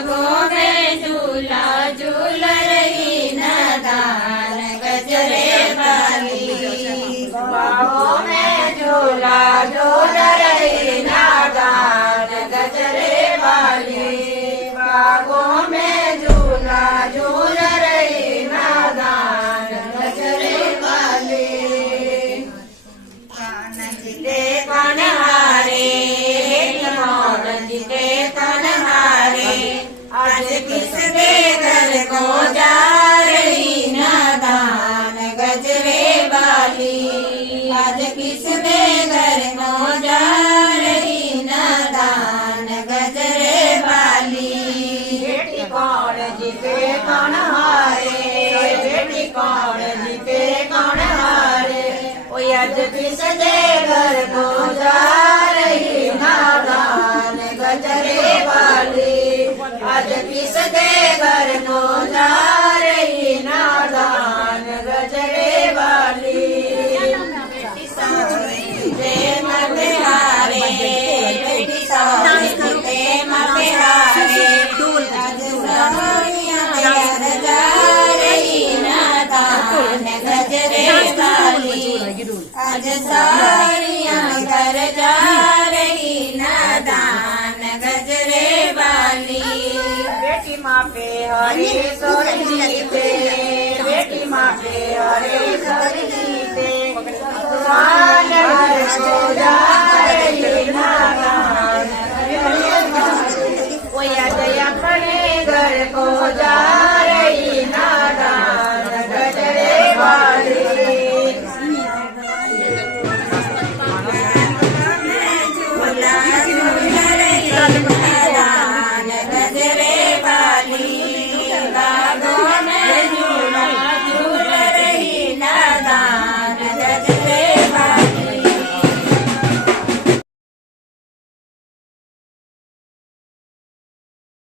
बागों में झूला झूल रही नादान गजरे वाली। बागों में झूला झूल रही नादान गजरे वाली। बागों में झूला झूल रही नादान गजरे वाली। कौन जीते कौन हारे, कौन जीते कौन हारे, आज किसके घर को जा रही नादान गजरे वाली। आज किसके घर को जा रही नादान गजरे वाली। बेटी कौन जीते कौन हारे, बेटी कौन जीते कौन हारे, ओ आज किसके घर को जा रही नादान गजरे वाली। आज किसके घर को जा रही नादान गजरे वाली। बेटी सावरी जीते मत हारे, बेटी सावरी जीते मत हारे, आज सावरियां घर जा रही नादान गजरे वाली। आज सावरियां घर जा रही नादान गजरे वाली। बेटी माँ पे हरे सोरी जीते, बेटी माँ पे हरे सोरी जीते, भगवान घर को जा रही नादान गजरे वाली। ओ आज अपने घर को जा